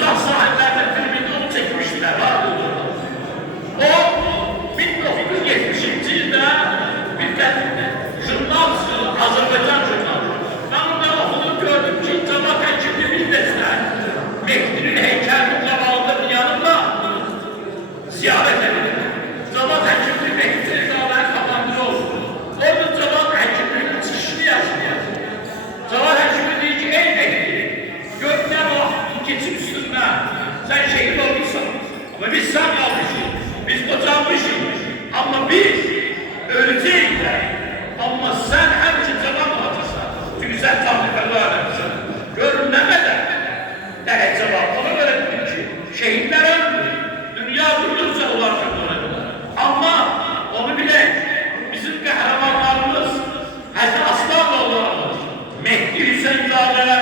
uzak sahillerde filminde onu çekmişler. O 1970. yılda bir jurnalcı, Azerbaycan jurnalı. Ben orada okudum, gördüm ki Cevap Həkimli bir destek. Mehdi'nin heykelinin zavalının yanında ziyaret edilir. Cevap Həkimli Mehdi'nin dağları kapandığı olsun. Orada Cevap Həkimli'nin çişini yaşıyor. Cevap Həkimli deyir ki, ey Mehdi, gökler o geçim üstünden sen şehit olmuşsun. Ama biz sen kalmışız, biz koçanmışız. Ama biz öleceğiz de. Ama sen hemşin zaman olacaksın. Çünkü sen tahmikalı öğrenmişsin. Görünmemeden de cevap ona öğrettim ki şehitler öldü. Dünya durdursa ulaşır oraya. Ama onu bile bizim kahramanlarımız Hazreti Aslanoğullarımız Mehdi Hüseyin Zâdeler